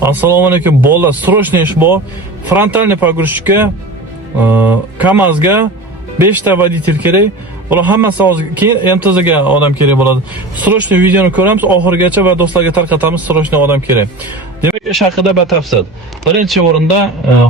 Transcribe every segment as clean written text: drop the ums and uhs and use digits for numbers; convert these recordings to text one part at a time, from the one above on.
Assalomu alaykum bolalar, срочный ish bor. Frontalniy pogrushka KAMAZga 5 ta водитель kerak. Ular hammasi hozir keyin MTZga odam kerak bo'ladi. Срочный videoni ko'ramiz oxirigacha va do'stlarga tarqatamiz. Срочный odam kerak. Demak, ish haqida batafsil. Birinchi o'rinda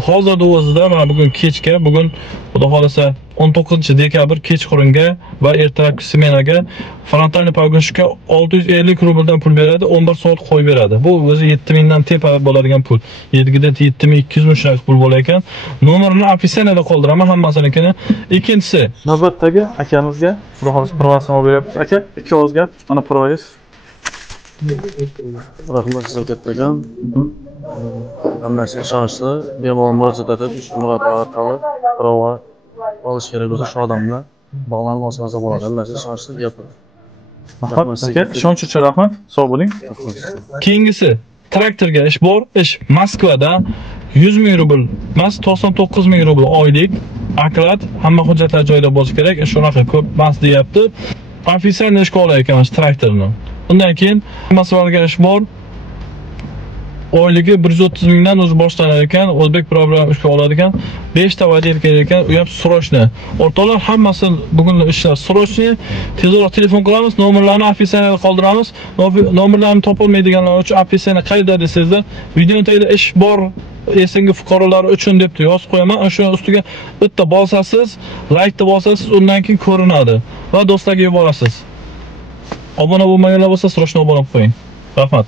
hozirda o'zida mana bugun kechga, bugun xudo xolasa 19-dekabr kechqurunga va ertalabki smenaga frontalniy pogrushka 650 rubldan pul beradi, 11 soat qo'yib beradi. Bu o'zi 7000 dan tepa bo'ladigan pul. 7gida 7200 shunaqa pul bo'lar ekan. Nomerini описаниеda qoldiraman hammasini. Ikkinchisi, navbatdagi akamizga xudo xolasa provasini olib beryapmiz. Aka, ikki og'izga mana provayiz. Rahmat sizga kattagan. Hammasi ishonchli, bemalol murojaat etib, murojaat qilib, prova olish kerak bo'lsa shu odamlar bog'lanib olsa bo'ladi. Hammasi ishonchli gapir. Rahmat aka, ishonch uchun rahmat. Sog' bo'ling. Keyingisi traktorga ish bor. Ish Moskvada 100 ming rubl, emas 99 ming rubl oylik. Oklad, hamma hujjatlar joyida bo'lishi kerak. Shunaqa ko'p mas deyapti. Ofisial ishga olar ekanmiz traktorni. Undan keyin masalaga ish bor. Oyligi 130 mingdan o'zi boshlanar ekan. O'zbek program ishga oladi ekan. 5 ta водитель kerak ekan. U ham срочный. O'rtoqlar, hammasi bugun ishlar срочный. Tezroq telefon qilamiz, nomerlarni ofisialda qoldiramiz. Nomerlarni topolmaydiganlar uchun ofisialda qayerda desangizlar, video tagida ish bor. Esengi fuqarolar uchun deb yozib qo'yaman. O'sha ustiga bitta bosasiz, like bosasiz, undan keyin ko'rinadi va do'stlarga yuborasiz. Obuna bo'lmaganlar bo'lsa, срочно obuna bo'lib qo'ying. Rahmat.